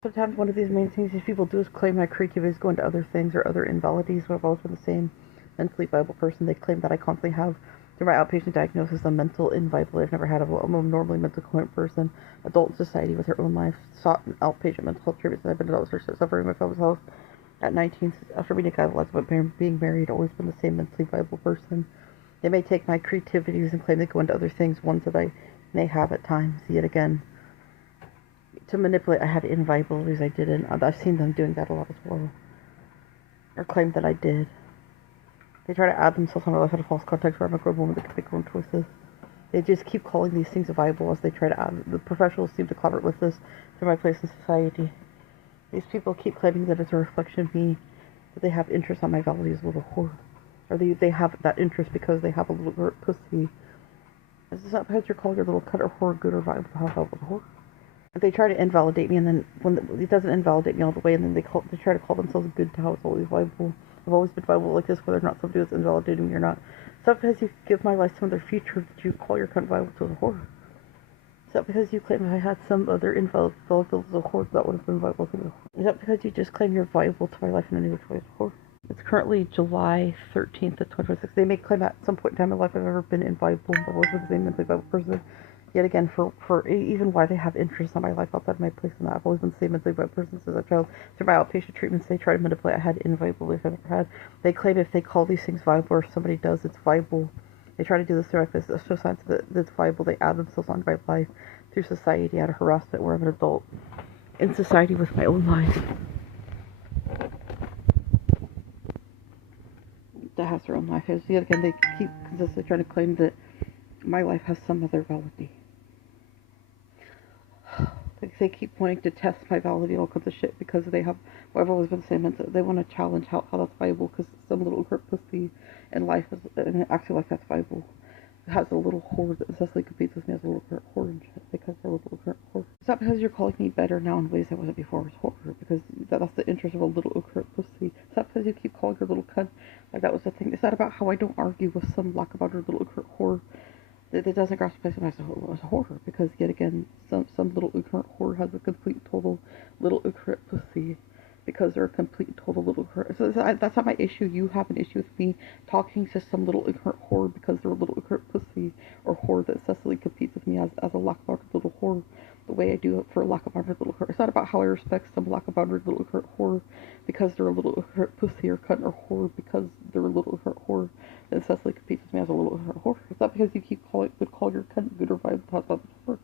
Sometimes one of these main things these people do is claim my creativity is going to other things or other invalidities. When I've always been the same mentally viable person. They claim that I constantly have, through my outpatient diagnosis, a mental inviolability I've never had. I'm a normally mentally coherent person, adult in society with her own life, sought outpatient mental health treatment since I've been adult, suffering my family's health at 19, after being diagnosed but being married, always been the same mentally viable person. They may take my creativities and claim they go into other things, ones that I may have at times, yet again. To manipulate, I had inviolabilities I didn't. I've seen them doing that a lot as well. Or claim that I did. They try to add themselves on my life out of false context where I'm a grown woman that can make her own choices. They just keep calling these things viable as they try to add. The professionals seem to collaborate with this through my place in society. These people keep claiming that it's a reflection of me, that they have interest on my value as a little whore. Or they have that interest because they have a little pussy. It's not because you're calling your little cut or whore good or viable to have a little whore. They try to invalidate me, and then when it doesn't invalidate me all the way, and then they try to call themselves good to how it's always viable. I've always been viable like this, whether or not somebody was invalidating me or not. It's not because you give my life some other feature that you call your cunt viable to a whore. It's not because you claim I had some other invalidability as a whore that would have been viable to me. It's not because you just claim you're viable to my life in any which way as a whore. It's currently July 13th of 2026. They may claim at some point in time in my life I've ever been inviolable. I've always been the same mentally viable person. Yet again, for even why they have interest in my life outside of my place in that. I've always been the same mentally viable person since a child. Through my outpatient treatments, they try to manipulate. I had inviolability I've never had. They claim if they call these things viable or somebody does, it's viable. They try to do this through my place. Show signs that it's viable. They add themselves on my life through society out of harassment where I'm an adult in society with my own life that has their own life. Yet again, they keep consistently trying to claim that my life has some other validity. They keep wanting to test my validity and all kinds of shit because they have, well, I've always been the same, they want to challenge how that's viable because some little hurt pussy in life is, and acting like that's viable. It has a little whore that necessarily competes with me as a little hurt whore and shit because they're a little hurt whore. It's not because you're calling me better now in ways I wasn't before as whore, because that's the interest of a little hurt pussy. It's not because you keep calling her little cunt like that was the thing. It's not about how I don't argue with some lack about her little hurt whore. It doesn't grasp the place as a horror, because yet again, some little ignorant whore has a complete total little ignorant pussy, because they're a complete total little whore. So that's not my issue. You have an issue with me talking to some little ignorant whore because they're a little ignorant pussy, or whore that excessively competes with me as a lack-of-boundary little whore, the way I do it for a lack-of-boundary little whore. It's not about how I respect some lack-of-boundary little ignorant whore because they're a little ignorant pussy, or cunt, or whore because they're a little ignorant whore that incessantly competes with me as a little whore. It's not because you would call your cunt good or vibe to talk about before.